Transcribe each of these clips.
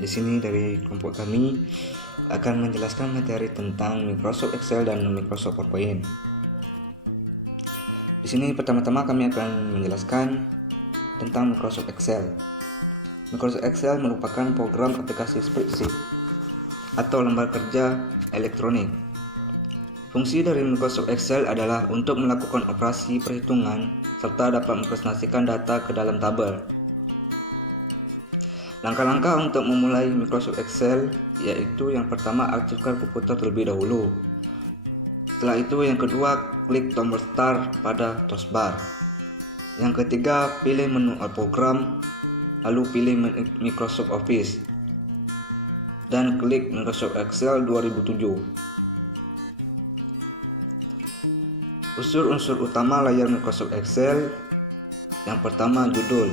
Di sini dari kelompok kami akan menjelaskan materi tentang Microsoft Excel dan Microsoft PowerPoint. Di sini pertama-tama kami akan menjelaskan tentang Microsoft Excel. Microsoft Excel merupakan program aplikasi spreadsheet atau lembar kerja elektronik. Fungsi dari Microsoft Excel adalah untuk melakukan operasi perhitungan serta dapat mempresentasikan data ke dalam tabel. Langkah-langkah untuk memulai Microsoft Excel yaitu yang pertama, aktifkan komputer terlebih dahulu. Setelah itu yang kedua, klik tombol Start pada taskbar. Yang ketiga, pilih menu All Program, lalu pilih Microsoft Office dan klik Microsoft Excel 2007. Unsur-unsur utama layar Microsoft Excel. Yang pertama, judul.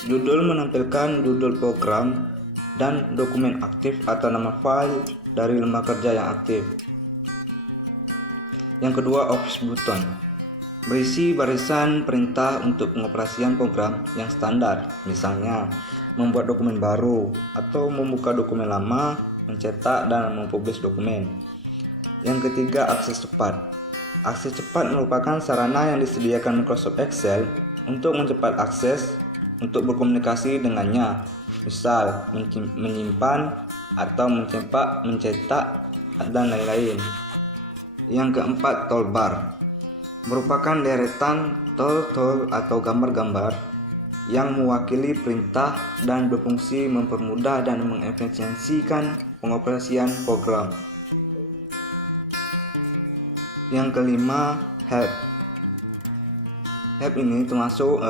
Judul menampilkan judul program dan dokumen aktif atau nama file dari lembar kerja yang aktif. Yang kedua, Office button. Berisi barisan perintah untuk pengoperasian program yang standar, misalnya membuat dokumen baru atau membuka dokumen lama, mencetak dan mempublish dokumen. Yang ketiga, akses cepat. Akses cepat merupakan sarana yang disediakan Microsoft Excel untuk mempercepat akses untuk berkomunikasi dengannya, misal menyimpan atau mencetak dan lain-lain. Yang keempat, toolbar. Merupakan deretan tool atau gambar-gambar yang mewakili perintah dan berfungsi mempermudah dan mengefisiensikan pengoperasian program. Yang kelima, help. Help ini termasuk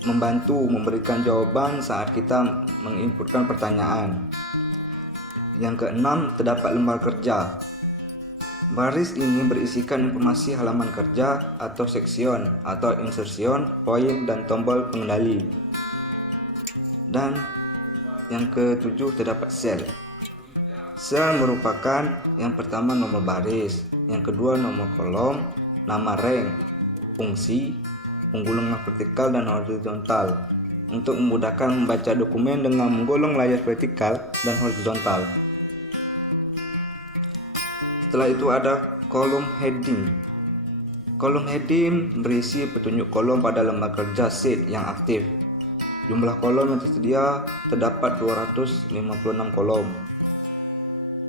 membantu memberikan jawaban saat kita menginputkan pertanyaan. Yang keenam, terdapat lembar kerja. Baris ini berisikan informasi halaman kerja atau section atau insertion, poin dan tombol pengendali. Dan yang ketujuh, terdapat sel. Sel merupakan yang pertama nomor baris, yang kedua nomor kolom, nama rank, fungsi, penggolongan vertikal dan horizontal untuk memudahkan membaca dokumen dengan menggolong layar vertikal dan horizontal. Setelah itu ada kolom heading. Kolom heading berisi petunjuk kolom pada lembar kerja sheet yang aktif. Jumlah kolom yang tersedia terdapat 256 kolom.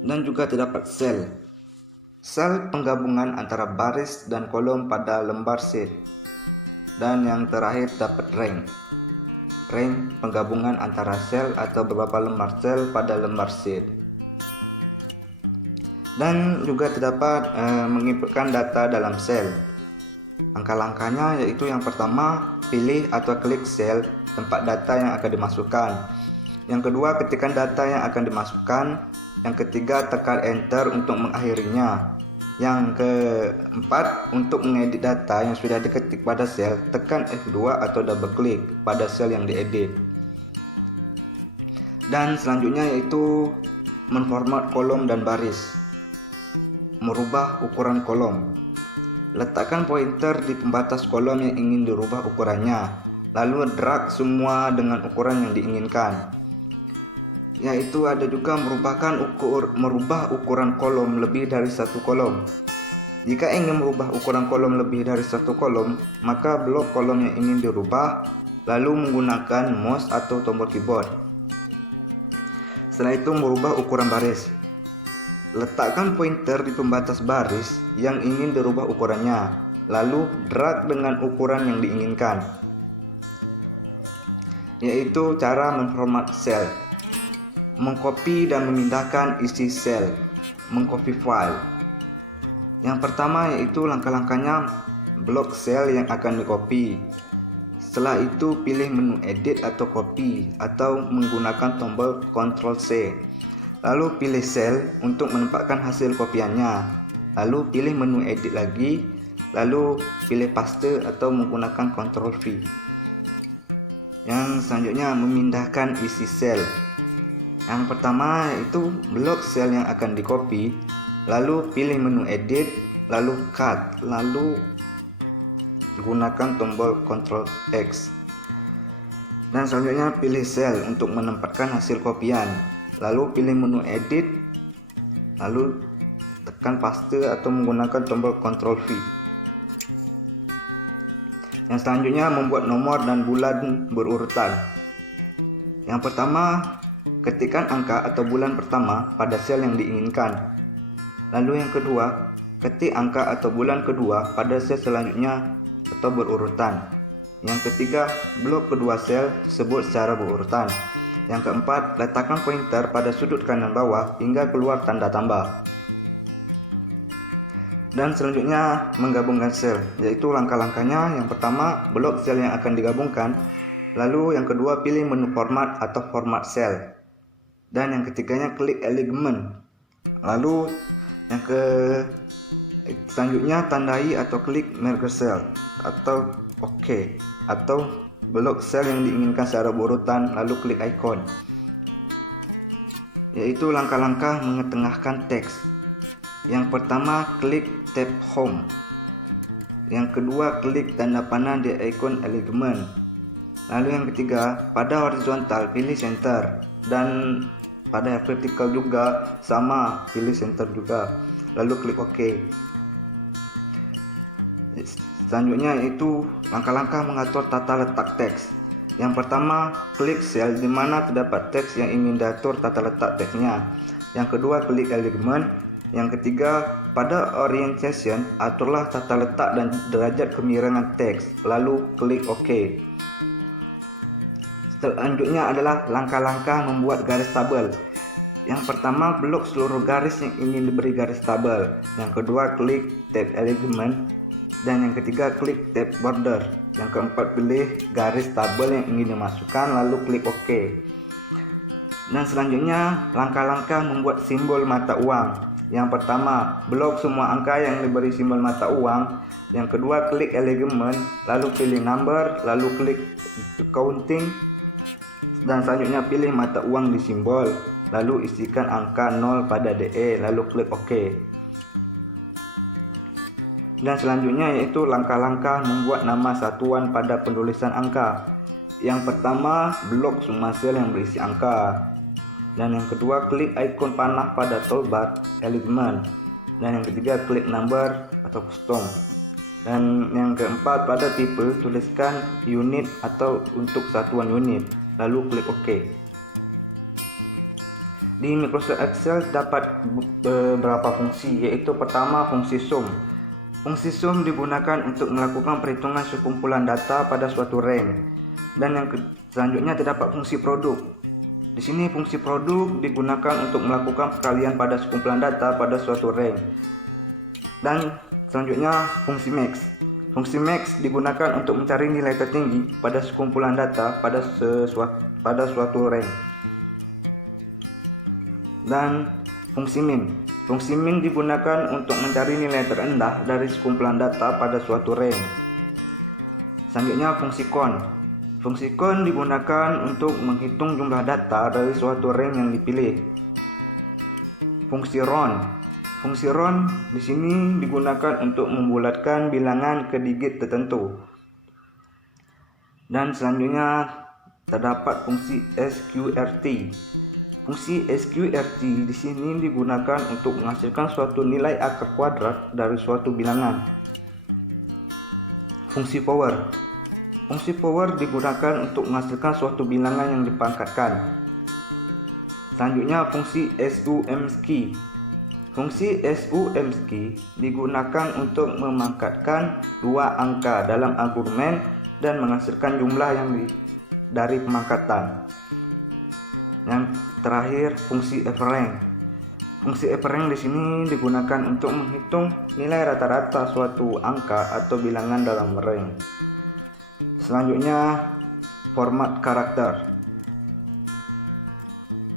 Dan juga terdapat sel. Sel penggabungan antara baris dan kolom pada lembar sheet. Dan yang terakhir dapat rank. Rank penggabungan antara sel atau beberapa lembar sel pada lembar sheet. Dan juga terdapat menginputkan data dalam sel. Langkah-langkahnya yaitu yang pertama, pilih atau klik sel tempat data yang akan dimasukkan. Yang kedua, ketikkan data yang akan dimasukkan. Yang ketiga, tekan enter untuk mengakhirinya. Yang keempat, untuk mengedit data yang sudah diketik pada sel, tekan F2 atau double klik pada sel yang diedit. Dan selanjutnya yaitu menformat kolom dan baris. Merubah ukuran kolom. Letakkan pointer di pembatas kolom yang ingin dirubah ukurannya, lalu drag semua dengan ukuran yang diinginkan. Yaitu ada juga merubah ukuran kolom lebih dari satu kolom. Jika ingin merubah ukuran kolom lebih dari satu kolom, maka blok kolom yang ingin dirubah, lalu menggunakan mouse atau tombol keyboard. Setelah itu merubah ukuran baris. Letakkan pointer di pembatas baris yang ingin dirubah ukurannya, lalu drag dengan ukuran yang diinginkan. Yaitu cara memformat sel. Mengcopy dan memindahkan isi sel, mengcopy file. Yang pertama yaitu langkah-langkahnya, blok sel yang akan di-copy. Setelah itu pilih menu edit atau copy atau menggunakan tombol Ctrl C. Lalu pilih sel untuk menempatkan hasil kopiannya. Lalu pilih menu edit lagi, lalu pilih paste atau menggunakan Ctrl V. Yang selanjutnya, memindahkan isi sel. Yang pertama yaitu blok sel yang akan di-copy, lalu pilih menu edit, lalu cut, lalu gunakan tombol Ctrl X. Dan selanjutnya pilih sel untuk menempatkan hasil kopian. Lalu pilih menu edit, lalu tekan paste atau menggunakan tombol Ctrl V. Yang selanjutnya membuat nomor dan bulan berurutan. Yang pertama, ketikkan angka atau bulan pertama pada sel yang diinginkan. Lalu yang kedua, ketik angka atau bulan kedua pada sel selanjutnya atau berurutan. Yang ketiga, blok kedua sel tersebut secara berurutan. Yang keempat, letakkan pointer pada sudut kanan bawah hingga keluar tanda tambah. Dan selanjutnya menggabungkan sel, yaitu langkah-langkahnya. Yang pertama, blok sel yang akan digabungkan. Lalu yang kedua, pilih menu format atau format sel. Dan yang ketiganya, klik alignment. Lalu yang selanjutnya tandai atau klik merge cell atau OK, atau blok sel yang diinginkan secara berurutan, lalu klik icon. Yaitu langkah-langkah mengetengahkan teks. Yang pertama, klik tab home. Yang kedua, klik tanda panah di icon alignment. Lalu yang ketiga, pada horizontal pilih center, dan pada vertikal juga sama, pilih center juga. Lalu klik OK. Selanjutnya yaitu langkah-langkah mengatur tata letak teks. Yang pertama, klik sel di mana terdapat teks yang ingin diatur tata letak teksnya. Yang kedua, klik alignment. Yang ketiga, pada orientation aturlah tata letak dan derajat kemiringan teks. Lalu klik OK. Selanjutnya adalah langkah-langkah membuat garis tabel. Yang pertama, blok seluruh garis yang ingin diberi garis tabel. Yang kedua, klik tab alignment. Dan yang ketiga, klik tab border. Yang keempat, pilih garis tabel yang ingin dimasukkan, lalu klik OK. Dan selanjutnya, langkah-langkah membuat simbol mata uang. Yang pertama, blok semua angka yang diberi simbol mata uang. Yang kedua, klik alignment, lalu pilih number, lalu klik counting. Dan selanjutnya pilih mata uang di simbol, lalu isikan angka 0 pada DE, lalu klik OK. Dan selanjutnya yaitu langkah-langkah membuat nama satuan pada penulisan angka. Yang pertama, blok semua sel yang berisi angka. Dan yang kedua, klik ikon panah pada toolbar alignment. Dan yang ketiga, klik number atau custom. Dan yang keempat, pada tipe tuliskan unit atau untuk satuan unit, lalu klik OK. Di Microsoft Excel dapat beberapa fungsi, yaitu pertama, fungsi sum. Fungsi sum digunakan untuk melakukan perhitungan sekumpulan data pada suatu range. Dan yang selanjutnya terdapat fungsi produk. Di sini fungsi produk digunakan untuk melakukan perkalian pada sekumpulan data pada suatu range. Dan selanjutnya fungsi max. Fungsi max digunakan untuk mencari nilai tertinggi pada sekumpulan data pada suatu range. Dan fungsi min. Fungsi min digunakan untuk mencari nilai terendah dari sekumpulan data pada suatu range. Selanjutnya fungsi count. Fungsi count digunakan untuk menghitung jumlah data dari suatu range yang dipilih. Fungsi round. Fungsi round di sini digunakan untuk membulatkan bilangan ke digit tertentu. Dan selanjutnya terdapat fungsi sqrt. Fungsi sqrt di sini digunakan untuk menghasilkan suatu nilai akar kuadrat dari suatu bilangan. Fungsi power. Fungsi power digunakan untuk menghasilkan suatu bilangan yang dipangkatkan. Selanjutnya fungsi sumski. Fungsi sumski digunakan untuk memangkatkan dua angka dalam argumen dan menghasilkan jumlah yang dari pemangkatan. Yang terakhir, fungsi average. Fungsi average di sini digunakan untuk menghitung nilai rata-rata suatu angka atau bilangan dalam range. Selanjutnya, format karakter.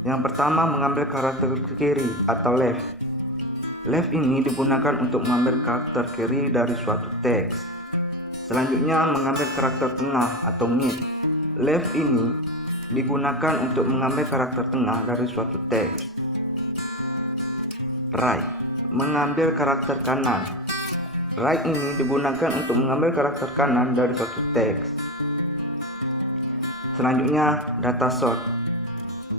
Yang pertama, mengambil karakter kiri atau left. Left ini digunakan untuk mengambil karakter kiri dari suatu teks. Selanjutnya, mengambil karakter tengah atau mid. Left ini digunakan untuk mengambil karakter tengah dari suatu teks. Right, mengambil karakter kanan. Right ini digunakan untuk mengambil karakter kanan dari suatu teks. Selanjutnya, data sort.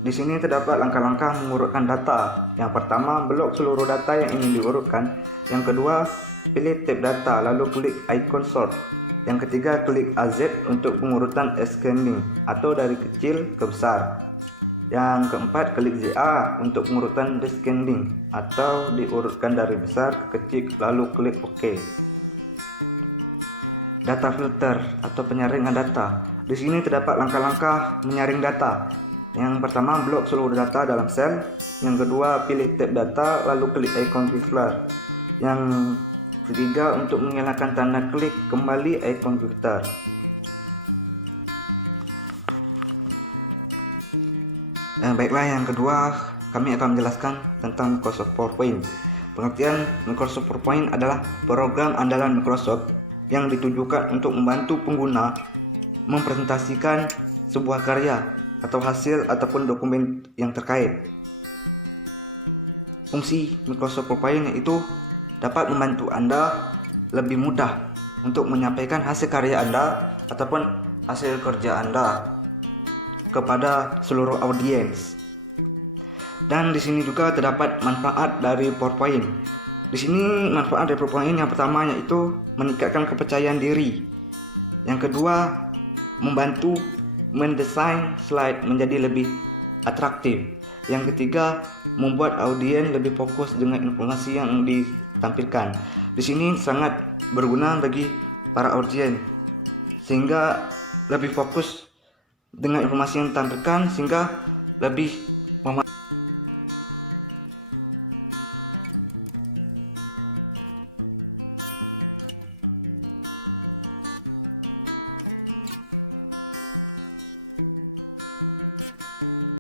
Di sini terdapat langkah-langkah mengurutkan data. Yang pertama, blok seluruh data yang ingin diurutkan. Yang kedua, pilih tab data lalu klik icon sort. Yang ketiga, klik AZ untuk pengurutan ascending atau dari kecil ke besar. Yang keempat, klik ZA untuk pengurutan descending atau diurutkan dari besar ke kecil lalu klik OK. Data filter atau penyaringan data. Di sini terdapat langkah-langkah menyaring data. Yang pertama, blok seluruh data dalam sel. Yang kedua, pilih tab data lalu klik icon filter. Yang ketiga, untuk menghilangkan tanda klik, kembali icon filter. Baiklah, yang kedua kami akan menjelaskan tentang Microsoft PowerPoint. Pengertian Microsoft PowerPoint adalah program andalan Microsoft yang ditujukan untuk membantu pengguna mempresentasikan sebuah karya atau hasil ataupun dokumen yang terkait. Fungsi Microsoft PowerPoint yaitu dapat membantu Anda lebih mudah untuk menyampaikan hasil karya Anda ataupun hasil kerja Anda kepada seluruh audiens. Dan di sini juga terdapat manfaat dari PowerPoint. Di sini manfaat dari PowerPoint yang pertama yaitu meningkatkan kepercayaan diri. Yang kedua, membantu mendesain slide menjadi lebih atraktif. Yang ketiga, membuat audiens lebih fokus dengan informasi yang ditampilkan. Di sini sangat berguna bagi para audiens sehingga lebih fokus dengan informasi yang ditampilkan sehingga lebih